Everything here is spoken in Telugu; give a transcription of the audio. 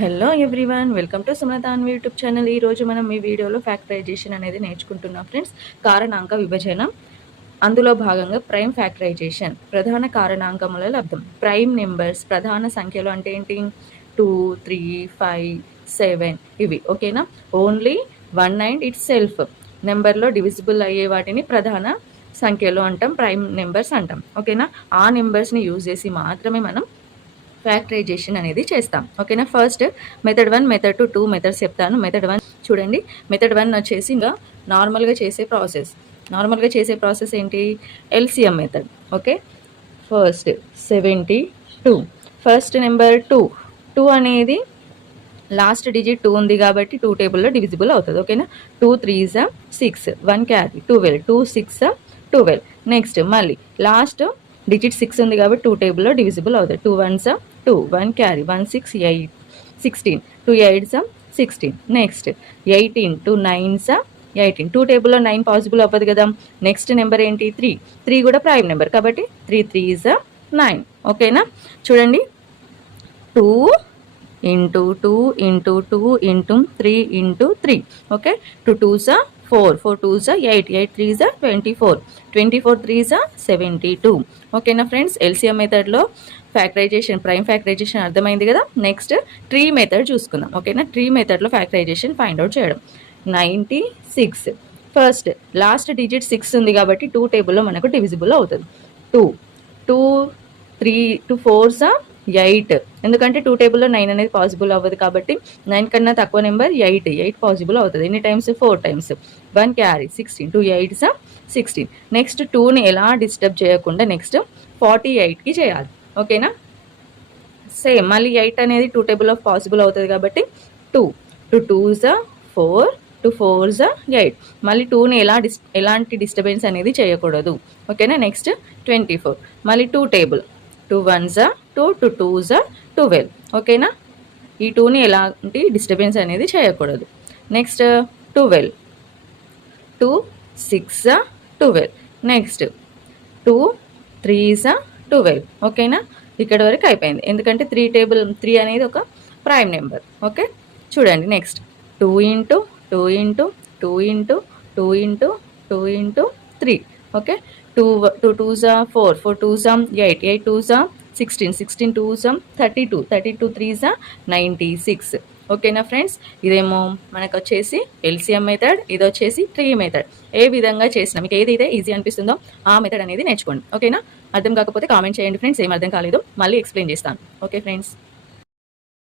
హలో ఎవ్రీవన్, వెల్కమ్ టు సుమలతాన్ యూట్యూబ్ ఛానల్. ఈరోజు మనం ఈ వీడియోలో ఫ్యాక్టరైజేషన్ అనేది నేర్చుకుంటున్నాం ఫ్రెండ్స్. కారణాంక విభజన, అందులో భాగంగా ప్రైమ్ ఫ్యాక్టరైజేషన్. ప్రధాన కారణాంకముల లబ్ధం. ప్రైమ్ నెంబర్స్, ప్రధాన సంఖ్యలు అంటే ఏంటి? 2, 3, 5, 7 ఇవి. ఓకేనా? ఓన్లీ 1 అండ్ ఇట్ సెల్ఫ్ నెంబర్లో డివిజిబుల్ అయ్యే వాటిని ప్రధాన సంఖ్యలు అంటాం, ప్రైమ్ నెంబర్స్ అంటాం. ఓకేనా? ఆ నెంబర్స్ని యూజ్ చేసి మాత్రమే మనం ఫ్యాక్టరైజేషన్ అనేది చేస్తాం. ఓకేనా? ఫస్ట్ మెథడ్ 1, మెథడ్ 2 మెథడ్స్ చెప్తాను. మెథడ్ 1 చూడండి. మెథడ్ 1 వచ్చేసి ఇంకా నార్మల్గా చేసే ప్రాసెస్ ఏంటి? LCM method. Okay, first 72. First number 2 అనేది లాస్ట్ డిజిట్ 2 ఉంది కాబట్టి 2 టేబుల్లో డివిజిబుల్ అవుతుంది. ఓకేనా? 2 3s 6, 1 క్యారీ 12, 2 6 12. నెక్స్ట్ మళ్ళీ లాస్ట్ డిజిట్ 6 ఉంది కాబట్టి 2 టేబుల్లో డివిజిబుల్ అవుతుంది. 2 1s 2, 1 carry 1 6 8 16, 2 8s 16. Next 18, 2 9s 18. 2 టేబుల్లో 9 పాసిబుల్ అవ్వదు కదా. నెక్స్ట్ నెంబర్ ఏంటి? 3 కూడా ప్రైమ్ నెంబర్ కాబట్టి 3 3s 9. ఓకేనా? చూడండి, 2 into 2 into 2 into 3 into 3. Okay, 2 2s 4, 4 2s 8, 8 3s 24, 24 3s 72. ఓకేనా ఫ్రెండ్స్? ఎల్సిఎం మెథడ్లో ఫ్యాక్టరైజేషన్, ప్రైమ్ ఫ్యాక్టరైజేషన్ అర్థమైంది కదా. నెక్స్ట్ ట్రీ మెథడ్ చూసుకుందాం. ఓకేనా? ట్రీ మెథడ్లో ఫ్యాక్టరైజేషన్ ఫైండ్ అవుట్ చేయడం. 96. ఫస్ట్ లాస్ట్ డిజిట్ 6 ఉంది కాబట్టి 2 టేబుల్లో మనకు డివిజిబుల్ అవుతుంది. 2 3 2 4s 8, ఎందుకంటే 2 టేబుల్లో 9 అనేది పాసిబుల్ అవ్వదు కాబట్టి 9 కన్నా తక్కువ నెంబర్ 8 పాసిబుల్ అవుతుంది. ఎన్ని times? 4 times. 1 carry 16, 2 8s 16. Next 2ని ఎలా డిస్టర్బ్ చేయకుండా నెక్స్ట్ 48కి చేయాలి. ఓకేనా? సేమ్ మళ్ళీ 8 అనేది 2 టేబుల్ ఆఫ్ పాసిబుల్ అవుతుంది కాబట్టి 2 2s 4, 2 4s 8. మళ్ళీ 2ని ఎలాంటి డిస్టర్బెన్స్ అనేది చేయకూడదు. ఓకేనా? నెక్స్ట్ 24. మళ్ళీ 2 టేబుల్ 2 1s 2, 2 2s 12. ఓకేనా? ఈ 2ని ఎలాంటి డిస్టర్బెన్స్ అనేది చేయకూడదు. నెక్స్ట్ 12, 2 6 12. Next 2 3s 12. ఓకేనా? ఇక్కడ వరకు అయిపోయింది. ఎందుకంటే 3 అనేది ఒక ప్రైమ్ నెంబర్. ఓకే, చూడండి. Next 2 into 2 into 2 into 2 into 2 into 3. Okay, 2 2s 4, 4 2s 8, 8 2s 16, 16 2s 32, 32 3s 96. ఓకేనా ఫ్రెండ్స్? ఇదేమో మనకు వచ్చేసి ఎల్సిఎం మెథడ్, ఇది వచ్చేసి ట్రీ మెథడ్. ఏ విధంగా చేసినా మీకు ఏదైతే ఈజీ అనిపిస్తుందో ఆ మెథడ్ అనేది నేర్చుకోండి. ఓకేనా? అర్థం కాకపోతే కామెంట్ చేయండి ఫ్రెండ్స్. ఏం అర్థం కాలేదు మళ్ళీ ఎక్స్ప్లెయిన్ చేస్తాను. Okay friends.